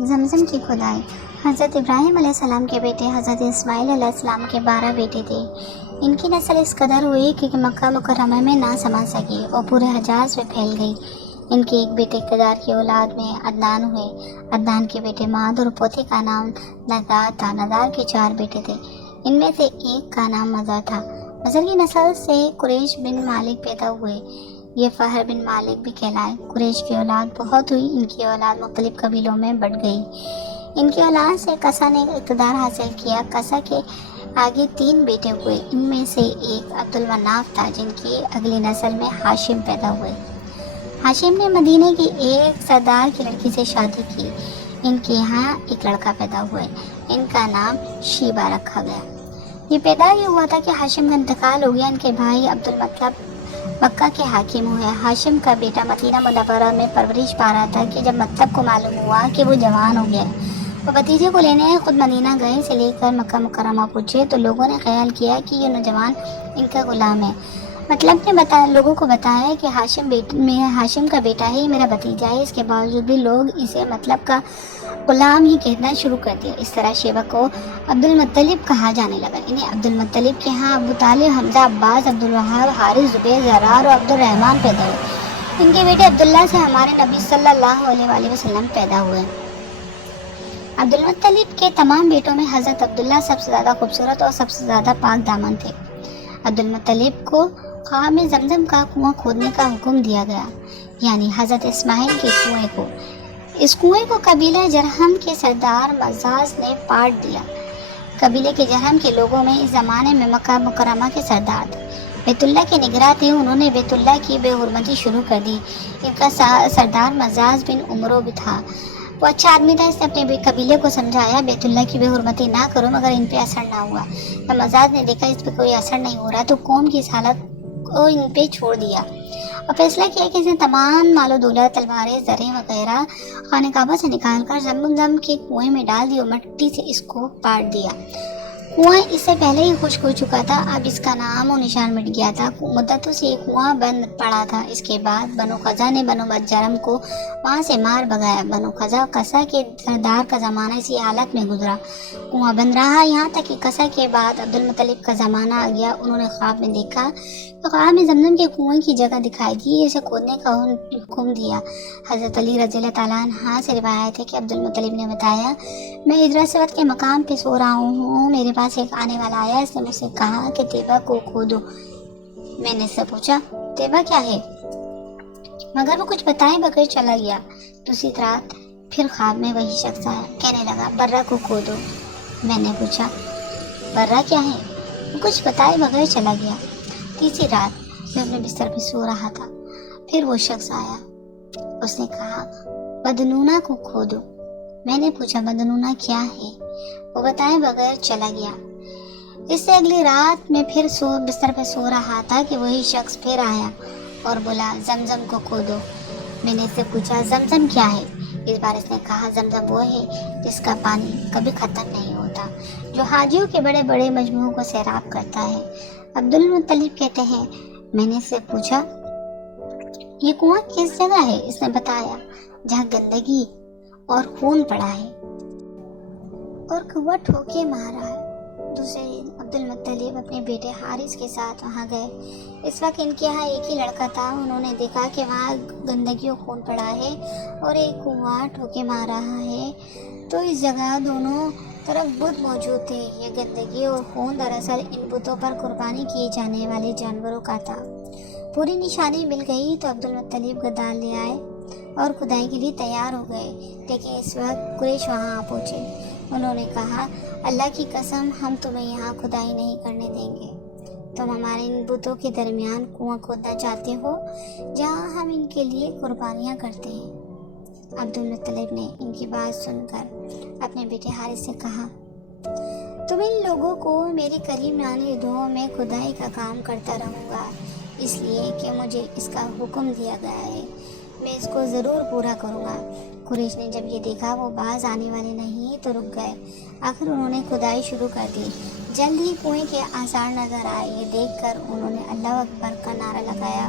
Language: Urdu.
زمزم کی کھدائی۔ حضرت ابراہیم علیہ السلام کے بیٹے حضرت اسماعیل علیہ السلام کے 12 بیٹے تھے۔ ان کی نسل اس قدر ہوئی کہ مکہ مکرمہ میں نہ سما سکی اور پورے حجاز میں پھیل گئی۔ ان کے ایک بیٹے اقتدار کی اولاد میں عدنان ہوئے۔ عدنان کے بیٹے ماد اور پوتے کا نام نزار تھا۔ نزار کے 4 بیٹے تھے، ان میں سے ایک کا نام مزر تھا۔ مزر کی نسل سے قریش بن مالک پیدا ہوئے، یہ فہر بن مالک بھی کہلائے۔ قریش کی اولاد بہت ہوئی، ان کی اولاد مختلف قبیلوں میں بٹ گئی۔ ان کی اولاد سے قصہ نے اقتدار حاصل کیا۔ قصہ کے آگے 3 بیٹے ہوئے، ان میں سے ایک عبد المناف تھا، جن کی اگلی نسل میں ہاشم پیدا ہوئے۔ ہاشم نے مدینے کی ایک سردار کی لڑکی سے شادی کی۔ ان کے یہاں ایک لڑکا پیدا ہوا، ان کا نام شیبہ رکھا گیا۔ یہ پیدا ہی ہوا تھا کہ ہاشم کا انتقال ہو گیا۔ ان کے بھائی عبد المطلب مکہ کے حاکم ہوئے۔ ہاشم کا بیٹا مدینہ منورہ میں پرورش پا رہا تھا کہ جب مطلب کو معلوم ہوا کہ وہ جوان ہو گیا، وہ بھتیجے کو لینے خود مدینہ گئے۔ سے لے کر مکہ مکرمہ پہنچے تو لوگوں نے خیال کیا کہ یہ نوجوان ان کا غلام ہے۔ مطلب نے لوگوں کو بتایا کہ ہاشم کا بیٹا ہے، میرا بھتیجا ہے۔ اس کے باوجود بھی لوگ اسے مطلب کا غلام ہی کہنا شروع کر دیا۔ اس طرح شیبہ کو عبد المطلب کہا جانے لگا۔ انہیں عبد المطلب کے ہاں ابو طالب، حمزہ، عباس، عبد الوہاب، حارث، زبیر، زرار اور عبد الرحمن پیدا ہوئے۔ ان کے بیٹے عبداللہ سے ہمارے نبی صلی اللہ علیہ وآلہ وسلم پیدا ہوئے۔ عبد المطلب کے تمام بیٹوں میں حضرت عبداللہ سب سے زیادہ خوبصورت اور سب سے زیادہ پاک دامن تھے۔ عبد المطلب کو خواب میں زمزم کا کنواں کھودنے کا حکم دیا گیا، یعنی حضرت اسماعیل کے کنویں کو۔ اس کنویں کو قبیلہ جرہم کے سردار مزاز نے پاٹ دیا۔ قبیلے کے جرہم کے لوگوں میں اس زمانے میں مکہ مکرمہ کے سردار تھے، بیت اللہ کے نگراں تھے۔ انہوں نے بیت اللہ کی بے حرمتی شروع کر دی۔ ان کا سردار مزاز بن عمرو بھی تھا۔ وہ اچھا آدمی تھا، اس نے اپنے قبیلے کو سمجھایا بیت اللہ کی بے حرمتی نہ کرو، مگر ان پہ اثر نہ ہوا۔ جب مزاج نے دیکھا اس پہ کوئی اثر نہیں ہو رہا تو قوم کی اس حالت کو ان پہ چھوڑ دیا اور فیصلہ کیا کہ اس نے تمام مال و دولت، تلواریں، زریں وغیرہ خانہ کعبہ سے نکال کر زمزم کے کنویں میں ڈال دی اور مٹی سے اس کو پاٹ دیا۔ کنواں اس سے پہلے ہی خشک ہو چکا تھا، اب اس کا نام و نشان مٹ گیا تھا۔ مدتوں سے یہ کنواں بند پڑا تھا۔ اس کے بعد بنو قزا نے بنو جرم کو وہاں سے مار بھگایا۔ بنو قزا کے سردار کا زمانہ اسی حالت میں گزرا، کنواں بند رہا، یہاں تک کہ قزا کے بعد عبد المطلب کا زمانہ آ گیا۔ انہوں نے خواب میں دیکھا تو خواب میں زمزم کے کنویں کی جگہ دکھائی دی، اسے کھودنے کا حکم دیا۔ حضرت علی رضی اللہ تعالیٰ عنہ سے روایت ہے کہ عبد المطلب نے بتایا، میں حجرہ اسود کے مقام پہ سو رہا ہوں، میرے پاس ایک آنے والا آیا، اس نے مجھ سے کہا کہ طیبہ کو کھودو۔ میں نے اس سے پوچھا طیبہ کیا ہے، مگر وہ کچھ بتائے بغیر چلا گیا۔ دوسری رات پھر خواب میں وہی شخص آیا، کہنے لگا برہ کو کھودو۔ میں نے پوچھا برہ کیا ہے، وہ کچھ بتائے بغیر چلا گیا۔ تیسری رات میں اپنے بستر پہ سو رہا تھا، پھر وہ شخص آیا، اس نے کہا بدنونا کو کھودو۔ میں نے پوچھا بدنونا کیا ہے، وہ بتائے بغیر چلا گیا۔ اس سے اگلی رات میں پھر بستر پہ سو رہا تھا کہ وہی شخص پھر آیا اور بولا زمزم کو کھودو۔ میں نے اس سے پوچھا زمزم کیا ہے، اس بار اس نے کہا زمزم وہ ہے جس کا پانی کبھی ختم نہیں ہوتا، جو حاجیوں کے بڑے بڑے مجموعوں کو سیراب کرتا ہے۔ عبد المطلب کہتے ہیں، میں نے اس سے پوچھا یہ کنواں کس جگہ ہے، اس نے بتایا جہاں گندگی اور خون پڑا ہے اور کنواں ٹھوکے مارا ہے۔ دوسرے دن عبد المطلب اپنے بیٹے حارث کے ساتھ وہاں گئے۔ اس وقت ان کے یہاں ایک ہی لڑکا تھا۔ انہوں نے دیکھا کہ وہاں گندگی و خون پڑا ہے اور ایک کنواں ٹھوکے مار رہا ہے، تو اس جگہ دونوں طرف بت موجود تھے۔ یہ گندگی اور خون دراصل ان بتوں پر قربانی کیے جانے والے جانوروں کا تھا۔ پوری نشانی مل گئی تو عبد المطلب گدال لے آئے اور کھدائی کے لیے تیار ہو گئے، لیکن اس وقت قریش وہاں آ پہنچے۔ انہوں نے کہا اللہ کی قسم ہم تمہیں یہاں کھدائی نہیں کرنے دیں گے، تم ہمارے ان بتوں کے درمیان کنواں کھودنا چاہتے ہو جہاں ہم ان کے لیے قربانیاں کرتے ہیں۔ عبد المطلب نے ان کی بات سن کر اپنے بیٹے حارث سے کہا تم ان لوگوں کو میری قریب لانے دو، میں کھدائی کا کام کرتا رہوں گا، اس لیے کہ مجھے اس کا حکم دیا گیا ہے، میں اس کو ضرور پورا کروں گا۔ قریش نے جب یہ دیکھا وہ باز آنے والے نہیں تو رک گئے۔ آخر انہوں نے کھدائی شروع کر دی۔ جلد ہی کنویں کے آثار نظر آئے۔ یہ دیکھ کر انہوں نے اللہ اکبر کا نعرہ لگایا